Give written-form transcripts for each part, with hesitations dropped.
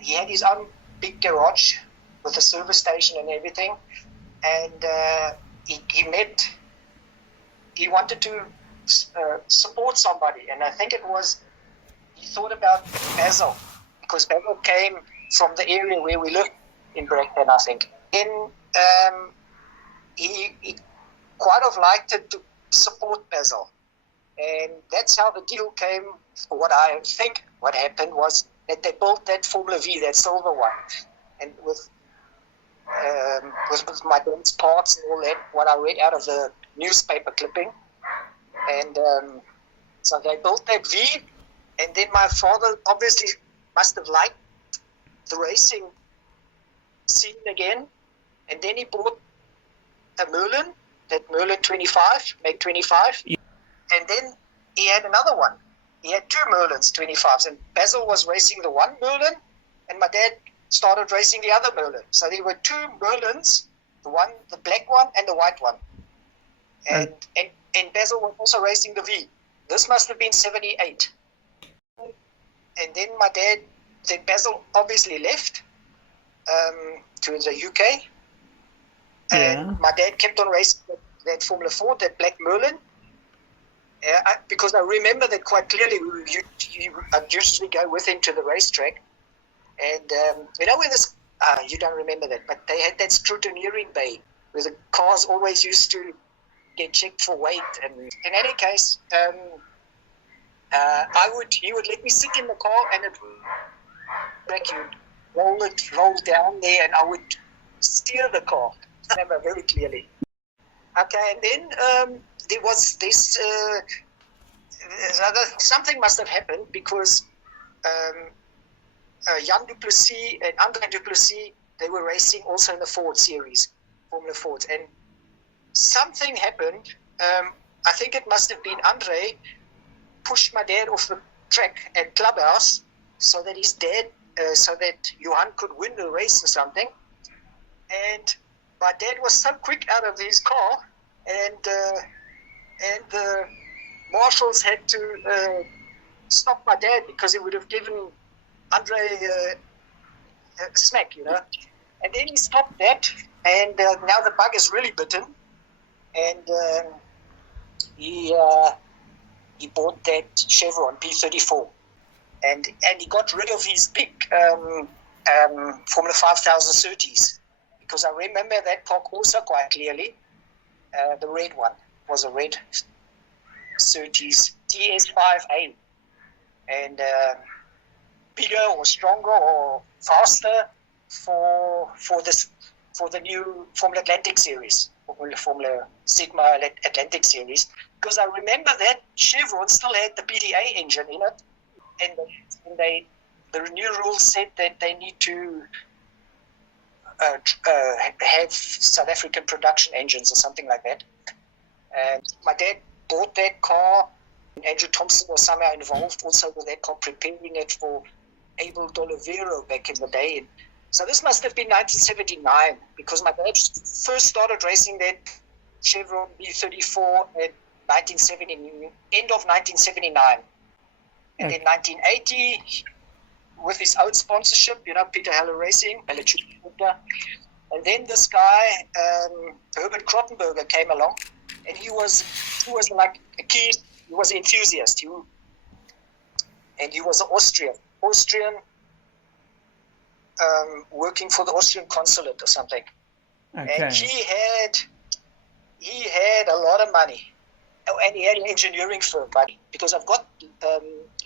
he had his own big garage with a service station and everything, and he wanted to support somebody, and I think he thought about Basil, because Basil came from the area where we lived in Brakpan, I think. Then he quite have liked it to support Basil, and that's how the deal came. What I think what happened was that they built that Formula V, that silver one, and with my dad's parts and all that, what I read out of the newspaper clipping. And so they built that V, and then my father obviously must have liked the racing scene again, and then he bought a Merlin, that Merlin 25, Meg 25, and then he had another one. He had two Merlins 25s, and Basil was racing the one Merlin, and my dad started racing the other Merlin. So there were two Merlins, the black one and the white one. And Basil was also racing the V. This must have been 78. And then Basil obviously left to the UK. And my dad kept on racing that Formula 4, that black Merlin. Because I remember that quite clearly. I'd usually go with him to the racetrack. And you know where this, you don't remember that, but they had that scrutineering bay where the cars always used to get checked for weight. And in any case, he would let me sit in the car, and it would roll down there, and I would steer the car. I remember very clearly. Okay, and then there was this, something must have happened, because Jan du Plessis and Andre du Plessis, they were racing also in the Ford series, Formula Fords, and something happened. I think it must have been Andre pushed my dad off the track at Clubhouse so that Johan could win the race or something. And my dad was so quick out of his car, and the marshals had to stop my dad, because he would have given Andre a smack, you know. And then he stopped that, and now the bug is really bitten, and he bought that Chevron P34, and he got rid of his big Formula 5000 30s, because I remember that car also quite clearly. The red one was a red 30s TS5A, and bigger or stronger or faster for the new Formula Atlantic series, Formula Sigma Atlantic series, because I remember that Chevron still had the PDA engine in it, and the new rules said that they need to have South African production engines or something like that. And my dad bought that car, and Andrew Thompson was somehow involved also with that car, preparing it for Abel D'Olivero back in the day. So this must have been 1979, because my dad first started racing that Chevron B34 at end of 1979. And in 1980, with his own sponsorship, you know, Peter Haller Racing, and then this guy, Herbert Krottenberger, came along, and he was like a keen, he was an enthusiast, and he was an Austrian, working for the Austrian consulate or something. Okay. And he had a lot of money, and he had an engineering firm. But because I've got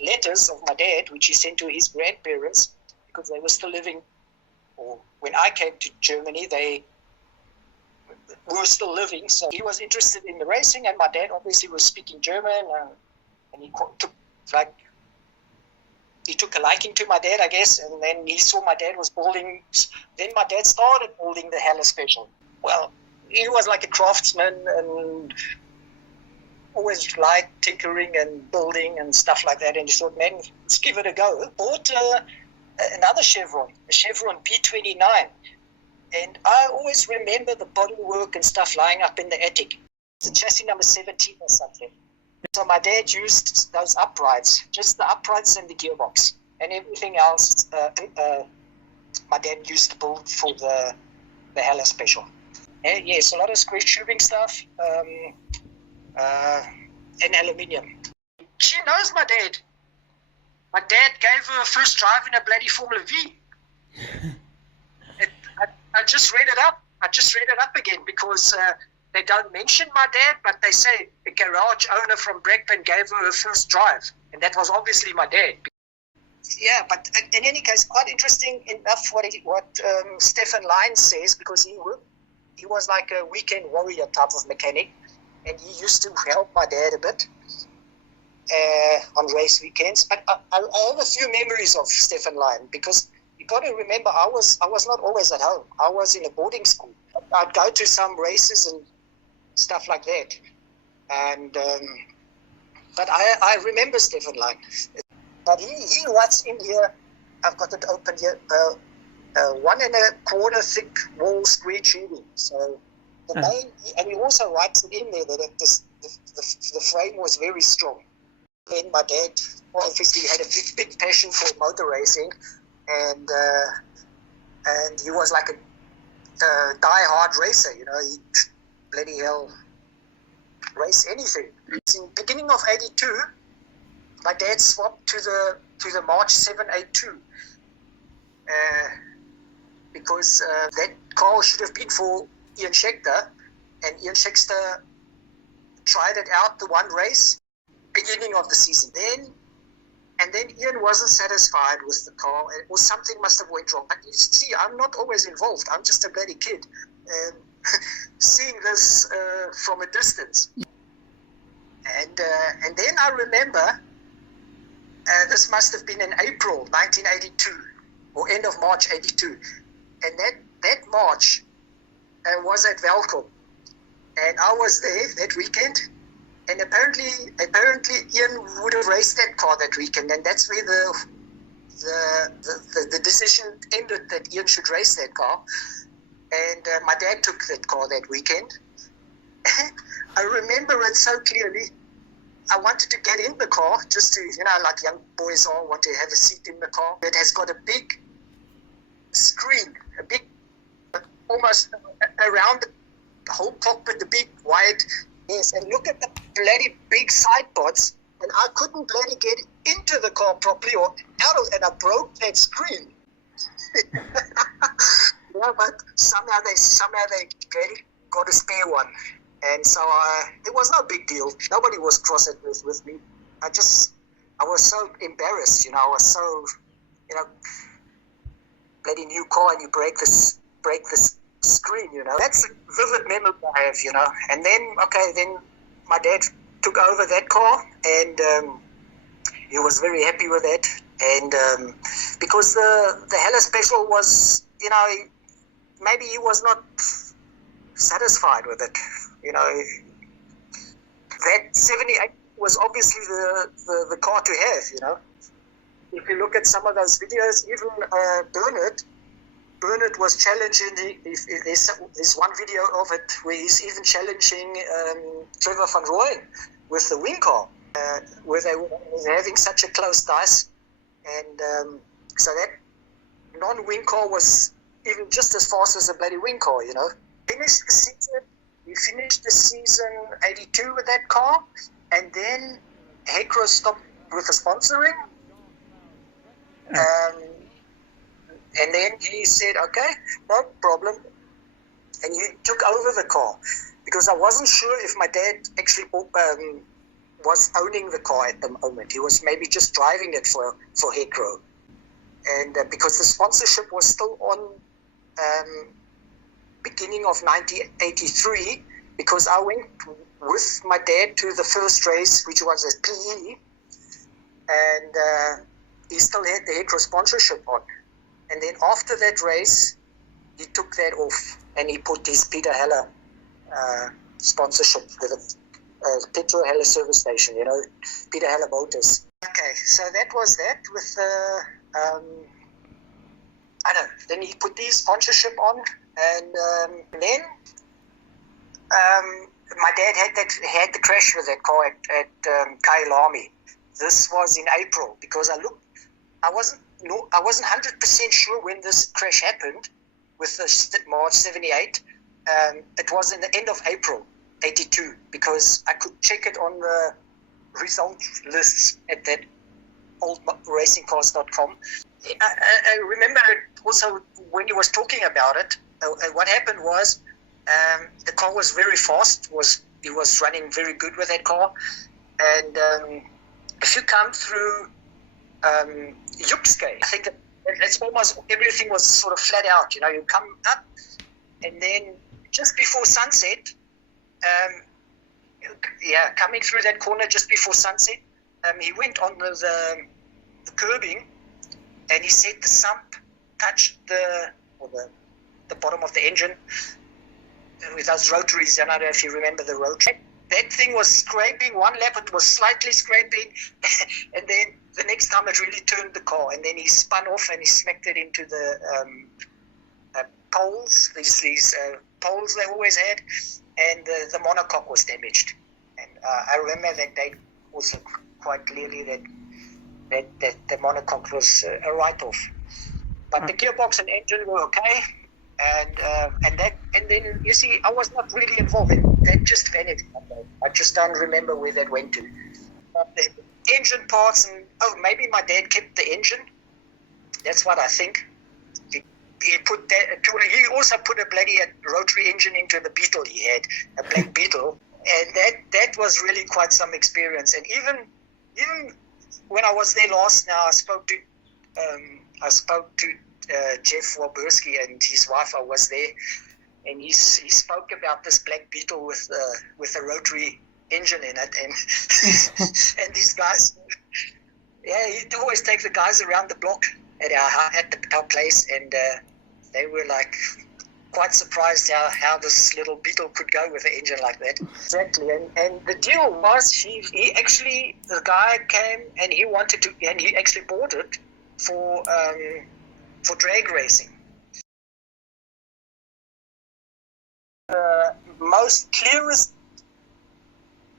letters of my dad, which he sent to his grandparents, because they were still living, or when I came to Germany, they were still living. So he was interested in the racing, and my dad obviously was speaking German, and he took a liking to my dad, I guess, and then he saw my dad was building. Then my dad started building the Haller Special. Well, he was like a craftsman and always liked tinkering and building and stuff like that. And he thought, man, let's give it a go. Bought another Chevron, a Chevron P29. And I always remember the bodywork and stuff lying up in the attic. It's a chassis number 17 or something. So my dad used those uprights, just the uprights and the gearbox, and everything else, my dad used to build for the Hella Special. And yes, a lot of square tubing stuff and aluminium. She knows my dad. My dad gave her a first drive in a bloody Formula V. I just read it up. I just read it up again because they don't mention my dad, but they say a garage owner from Bregman gave her her first drive, and that was obviously my dad. Yeah, but in any case, quite interesting enough what Stefan Lyons says, because he was like a weekend warrior type of mechanic, and he used to help my dad a bit on race weekends. But I have a few memories of Stefan Lyons, because you got to remember I was not always at home. I was in a boarding school. I'd go to some races and stuff like that, and but I remember Stefan Lyons. But he writes in here, I've got it open here, 1.25 thick wall square tubing. So the main, and he also writes it in there that the frame was very strong. Then my dad obviously had a big passion for motor racing, and he was like a die-hard racer. You know, he bloody hell race anything. In the beginning of '82. My dad swapped to the March 782 because that car should have been for Ian Schechter, and Ian Schechter tried it out the one race beginning of the season. Then Ian wasn't satisfied with the car, or something must have went wrong. But you see, I'm not always involved. I'm just a bloody kid, seeing this from a distance. And then I remember. This must have been in April 1982 or end of March 82, and that March was at Velcom, and I was there that weekend, and apparently Ian would have raced that car that weekend, and that's where the decision ended that Ian should race that car, and my dad took that car that weekend. I remember it so clearly. I wanted to get in the car just to, like young boys all want to have a seat in the car. It has got a big screen, almost around the whole cockpit, the big wide, yes, and look at the bloody big side pods, and I couldn't bloody get into the car properly or out of, and I broke that screen. Yeah, but somehow they got a spare one. And so it was no big deal. Nobody was cross at this with me. I was so embarrassed, I was so, bloody new car and you break this screen, That's a vivid memory I have, And then my dad took over that car, and he was very happy with that. And because the Hella Special was, maybe he was not satisfied with it. That 78 was obviously the car to have, If you look at some of those videos, even Bernard was challenging, there's one video of it where he's even challenging Trevor van Rooyen with the wing car, where they were having such a close dice. And so that non-wing car was even just as fast as a bloody wing car, We finished the season 82 with that car, and then Hecro stopped with the sponsoring. And then he said, okay, no problem. And he took over the car, because I wasn't sure if my dad actually was owning the car at the moment. He was maybe just driving it for Hecro. And because the sponsorship was still on beginning of 1983, because I went with my dad to the first race, which was at PE, and he still had the Hecro sponsorship on. And then after that race, he took that off, and he put his Peter Heller sponsorship with a petrol Heller service station, Peter Heller Motors. Okay, so that was that with then he put the sponsorship on. And then my dad had the crash with that car at Kailami. This was in April, because I wasn't I wasn't 100% sure when this crash happened with the March 78. It was in the end of April 82 because I could check it on the result lists at that oldracingcars.com. I remember also when he was talking about it, what happened was the car was very fast. He was running very good with that car. And if you come through Yupske, I think that's almost everything was sort of flat out. You come up, and then just before sunset, coming through that corner just before sunset, he went on the curbing, and he said the sump touched the bottom of the engine with those rotaries. I don't know if you remember the rotary. That thing was scraping. One lap it was slightly scraping, and then the next time it really turned the car, and then he spun off and he smacked it into the poles, these poles they always had, and the monocoque was damaged. And I remember that day also quite clearly that the monocoque was a write-off. But the gearbox and engine were okay. And then you see, I was not really involved. That just vanished. I just don't remember where that went to. The engine parts, and maybe my dad kept the engine. That's what I think. He put that. He also put a bloody rotary engine into the Beetle he had, a black Beetle, and that was really quite some experience. And even when I was there last, now I spoke to Jeff Warburski and his wife. I was there, and he spoke about this black Beetle with a rotary engine in it, and and these guys, he'd always take the guys around the block at our place, and they were like quite surprised how this little Beetle could go with an engine like that. Exactly, and the deal was he actually, the guy came and he wanted to, and he actually bought it for drag racing. Most clearest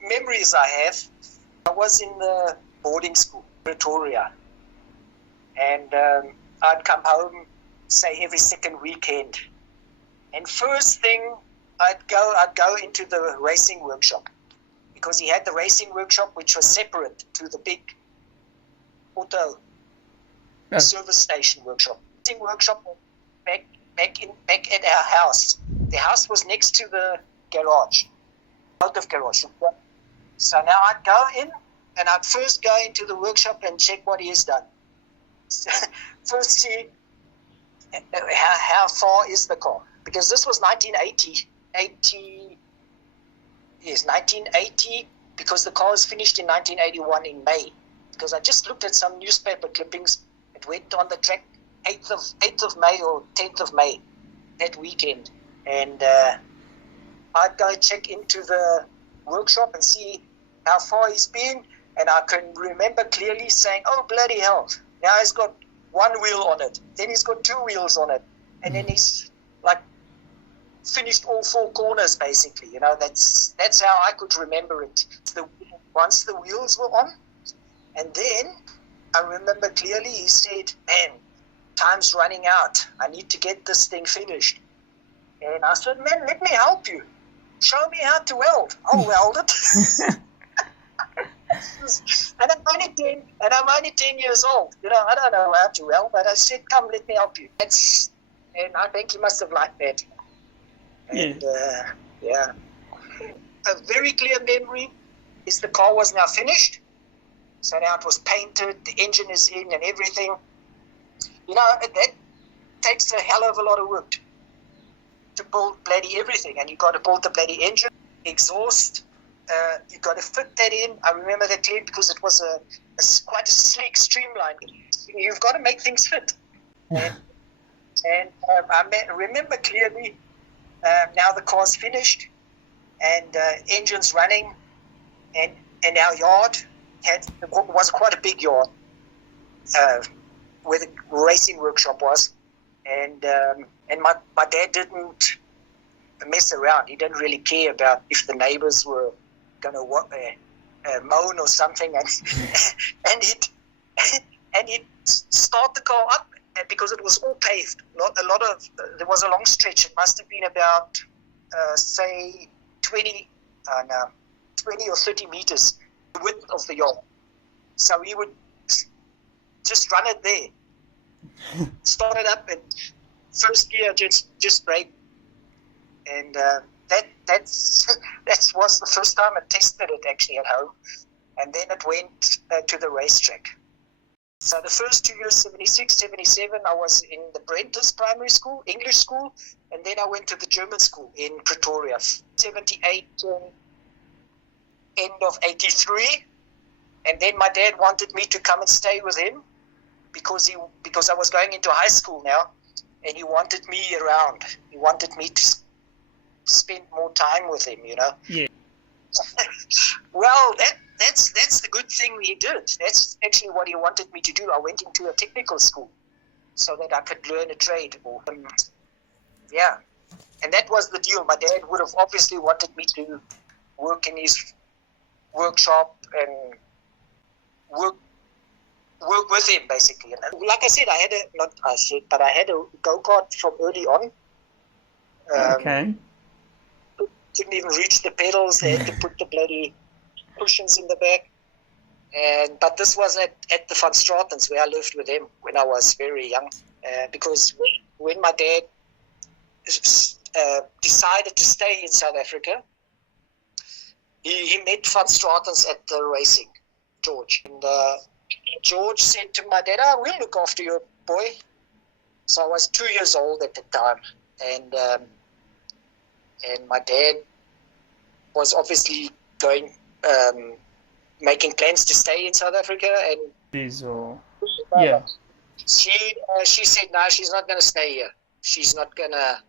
memories I have, I was in the boarding school, Pretoria, and I'd come home, say every second weekend, and first thing I'd go into the racing workshop, because he had the racing workshop which was separate to the big auto service station workshop. Workshop back at our house. The house was next to the garage, automotive garage. So now I'd go in, and I'd first go into the workshop and check what he has done. First see how far is the car, because this was 1980. 1980, because the car was finished in 1981 in May. Because I just looked at some newspaper clippings. It went on the track 8th of May or 10th of May that weekend, and I'd go check into the workshop and see how far he's been, and I can remember clearly saying, oh bloody hell, now he's got one wheel on it, then he's got two wheels on it, and then he's like finished all four corners basically. That's how I could remember it. Once the wheels were on, and then I remember clearly he said, man, time's running out. I need to get this thing finished. And I said, man, let me help you. Show me how to weld. I'll weld it. and I'm only 10 years old. I don't know how to weld, but I said, come, let me help you. And I think he must have liked that. And a very clear memory is the car was now finished. So now it was painted, the engine is in and everything. That takes a hell of a lot of work to build bloody everything. And you've got to build the bloody engine, exhaust. You've got to fit that in. I remember that clearly because it was quite a sleek, streamlined. You've got to make things fit. And I remember clearly, now the car's finished and engine's running, and our yard was quite a big yard where the racing workshop was, and my dad didn't mess around. He didn't really care about if the neighbors were going to moan or something, and he'd start the car up, and because it was all paved, there was a long stretch. It must have been about, say, 20 or 30 meters the width of the yard. So we would just run it there. Start it up, and first gear just brake. And that was the first time I tested it actually at home. And then it went to the racetrack. So the first 2 years, 76, 77, I was in the Brenters Primary School, English school, and then I went to the German school in Pretoria. 78, end of 83, and then my dad wanted me to come and stay with him because I was going into high school now, and he wanted me around. He wanted me to spend more time with him, you know. Yeah. Well, that's the good thing he did. That's actually what he wanted me to do. I went into a technical school so that I could learn a trade. Yeah, and that was the deal. My dad would have obviously wanted me to work in his workshop and work with him, basically. And like I said, I had a go-kart from early on. Okay. Couldn't even reach the pedals. They had to put the bloody cushions in the back. But this was at the Van Stratens where I lived with them when I was very young. Because when my dad decided to stay in South Africa, he met Van Stratens at the racing, George. And George said to my dad, we'll look after your boy. So I was 2 years old at the time. And my dad was obviously making plans to stay in South Africa. And yeah, she said, no, she's not going to stay here. She's not going to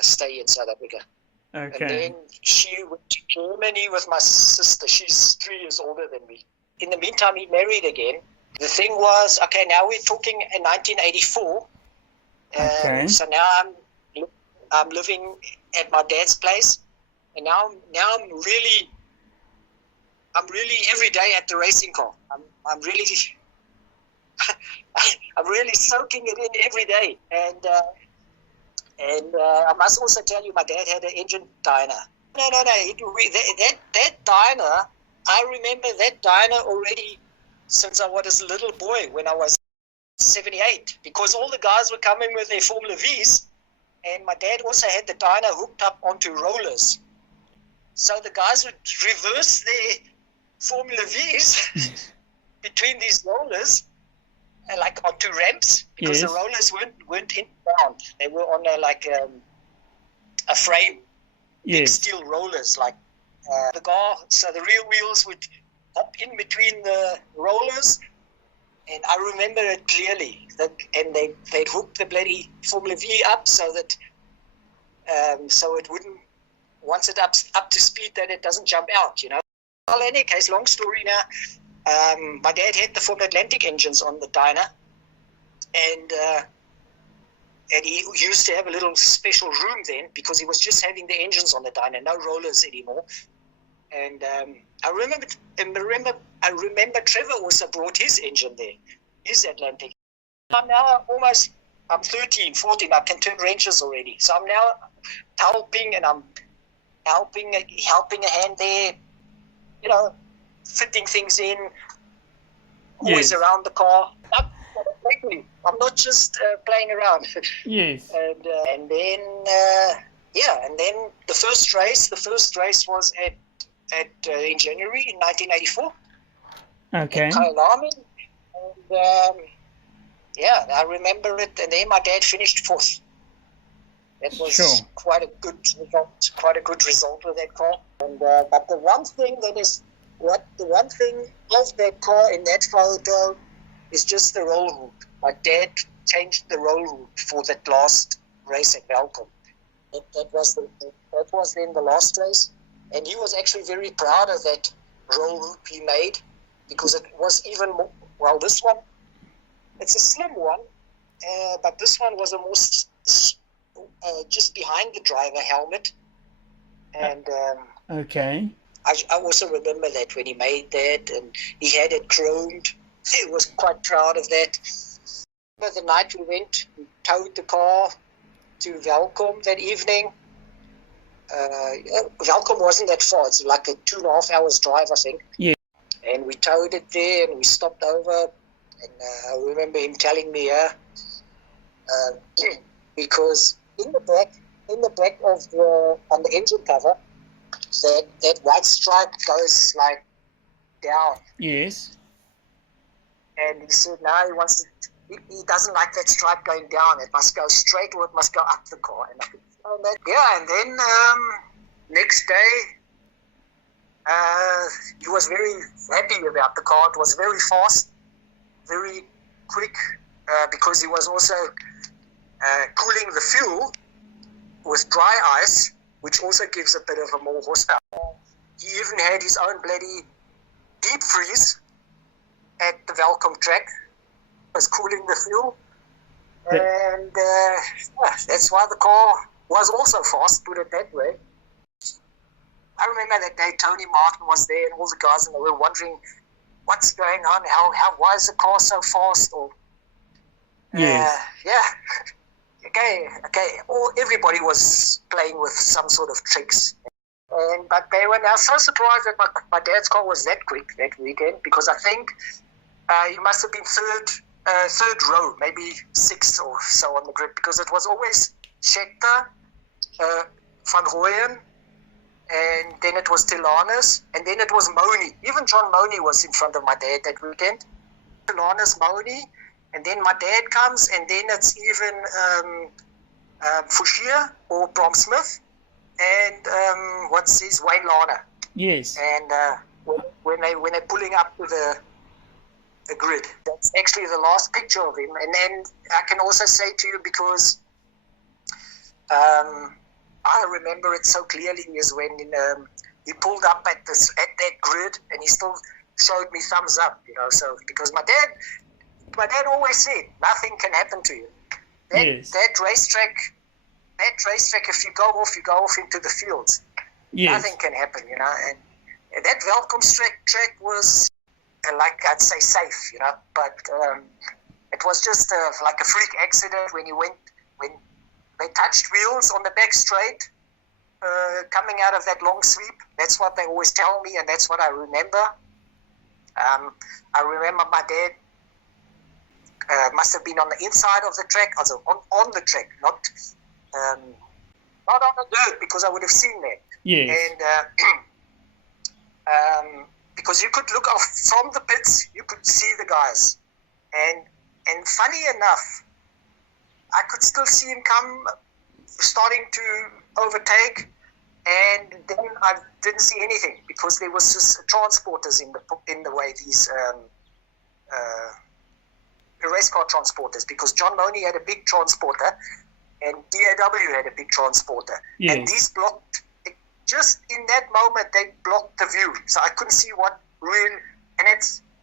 stay in South Africa. Okay. And then she went to Germany with my sister. She's 3 years older than me. In the meantime, he married again. The thing was, okay, now we're talking in 1984. Okay. So now I'm living at my dad's place, and now I'm really every day at the racing car. I'm really I'm really soaking it in every day. And I must also tell you, my dad had an engine dyno. No. That dyno, I remember that dyno already since I was a little boy when I was 78, because all the guys were coming with their Formula Vs. And my dad also had the dyno hooked up onto rollers. So the guys would reverse their Formula Vs between these rollers, like onto ramps, because Yes. the rollers weren't inbound. They were on a frame, big Yes. steel rollers, like the car. So the rear wheels would hop in between the rollers. And I remember it clearly. And they'd hook the bloody Formula V up so that so it wouldn't, once it up to speed, that it doesn't jump out, you know. Well, in any case, long story now, my dad had the Formula Atlantic engines on the dyno, and he used to have a little special room then because he was just having the engines on the dyno, no rollers anymore. And I remember Trevor also brought his engine there, his Atlantic. I'm 13, 14, I can turn wrenches already. So I'm now helping, and I'm helping a hand there, you know, fitting things in, always Yes. around the car. I'm not just playing around. Yes. And then the first race was in January in 1984. Okay. In Kyalami. And I remember it. And then my dad finished fourth. That was Sure. quite a good result with that car. And but the one thing of that car in that photo is just the roll hoop. My dad changed the roll hoop for that last race at Belcom. That was then the last race, and he was actually very proud of that roll hoop he made, because it was even more. Well, this one, it's a slim one, but this one was almost just behind the driver helmet, and Okay. I also remember that when he made that, and he had it chromed. He was quite proud of that. The night we went, we towed the car to Welkom that evening. Welkom wasn't that far. It's like a 2.5 hours drive, I think. Yeah. And we towed it there, and we stopped over. And I remember him telling me, because in the back of on the engine cover, that white stripe goes like down. Yes. And he said, no, he doesn't like that stripe going down. It must go straight, or it must go up the car. And I could tell that. Yeah, and then next day, he was very happy about the car. It was very fast, very quick, because he was also cooling the fuel with dry ice, which also gives a bit of a more horsepower. He even had his own bloody deep freeze at the Welkom track. Was cooling the fuel, and that's why the car was also fast, put it that way. I remember that day Tony Martin was there and all the guys, and they were wondering what's going on, why is the car so fast, or Yes. okay. Everybody was playing with some sort of tricks, but they were now so surprised that my dad's car was that quick that weekend, because I think he must have been third row, maybe sixth or so on the grid, because it was always Schechter, Van Rooyen, and then it was Tilanus, and then it was Moni. Even John Moni was in front of my dad that weekend. Tilanus, Moni, and then my dad comes, and then it's even Fouchier or Brom Smith, and Wayne Lana. Yes. And when they're pulling up to the grid. That's actually the last picture of him. And then I can also say to you, because I remember it so clearly, is when he pulled up at that grid, and he still showed me thumbs up, so because my dad always said nothing can happen to you. That racetrack, if you go off into the fields. Yes. Nothing can happen, and that Welkom track was, like I'd say, safe, but it was just like a freak accident when they touched wheels on the back straight, coming out of that long sweep. That's what they always tell me, and that's what I remember. I remember my dad must have been on the inside of the track, also on the track, not on the dirt, because I would have seen that. Yes. And because you could look off from the pits, you could see the guys, and funny enough, I could still see him come, starting to overtake, and then I didn't see anything, because there was just transporters in the way, these race car transporters, because John Moni had a big transporter, and DAW had a big transporter, yes. And these blocked. Just in that moment, they blocked the view, so I couldn't see what really. And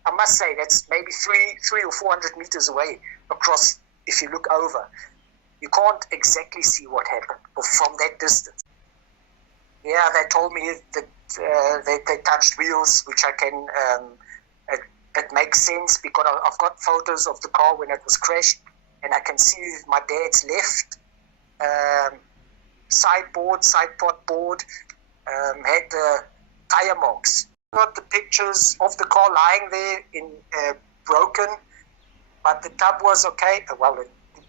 I must say, that's maybe 300 or 400 meters away across. If you look over, you can't exactly see what happened from that distance. Yeah, they told me that they touched wheels, which I can. It makes sense, because I've got photos of the car when it was crashed, and I can see my dad's left side pot board. Had the tire marks. Got the pictures of the car lying there in broken, but the tub was okay. Well,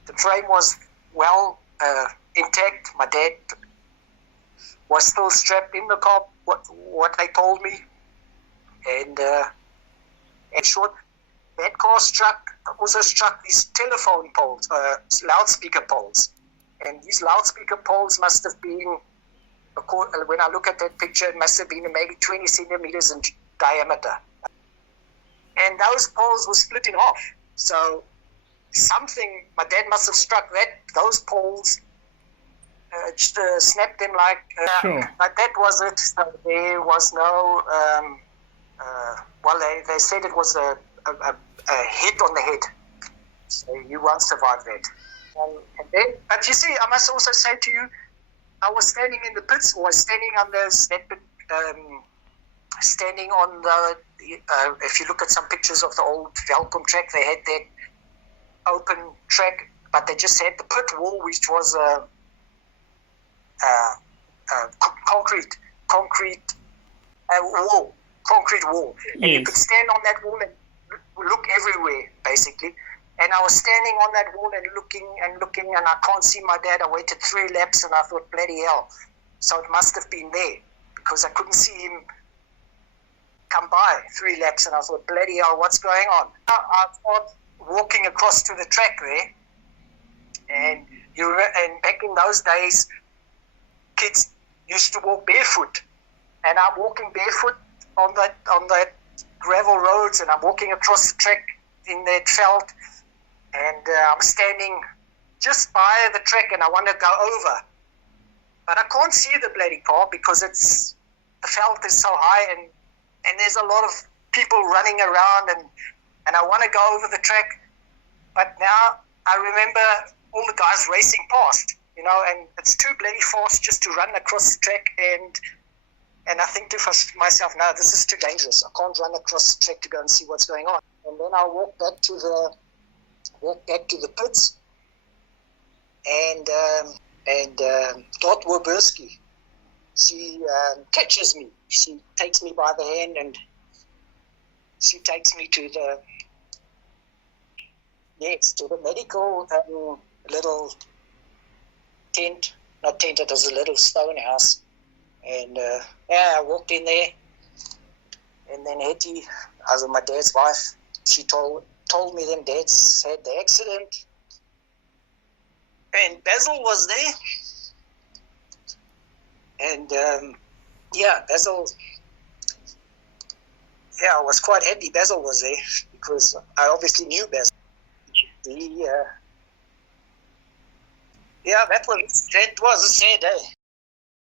the frame was well intact. My dad was still strapped in the car. What they told me, and in short, that car also struck these telephone poles, loudspeaker poles, and these loudspeaker poles must have been. When I look at that picture, it must have been maybe 20 centimeters in diameter. And those poles were split in half. So my dad must have struck those poles, just snapped them like, sure. But that was it. So there was no, they said it was a hit on the head. So you won't survive that. But you see, I must also say to you, I was standing in the pits, or standing on standing on the. If you look at some pictures of the old Welkom track, they had that open track, but they just had the pit wall, which was a concrete wall, and you could stand on that wall and look everywhere, basically. And I was standing on that wall and looking, and I can't see my dad. I waited 3 laps, and I thought, bloody hell. So it must have been there, because I couldn't see him come by 3 laps, and I thought, bloody hell, what's going on? I thought walking across to the track there, and back in those days, kids used to walk barefoot, and I'm walking barefoot on that gravel roads, and I'm walking across the track in that veld, and I'm standing just by the track, and I want to go over, but I can't see the bloody car because the veld is so high, and there's a lot of people running around, and I want to go over the track, but now I remember all the guys racing past, and it's too bloody fast just to run across the track, and I think to myself, no, this is too dangerous. I can't run across the track to go and see what's going on. And then I walk back to the pits, and Dot Warburski, she catches me. She takes me by the hand, and she takes me to the medical little tent. Not tent, it was a little stone house. And I walked in there, and then Hetty, as my dad's wife, she told me them dads had the accident, and Basil was there, and Basil, I was quite happy Basil was there, because I obviously knew Basil. That was a sad day.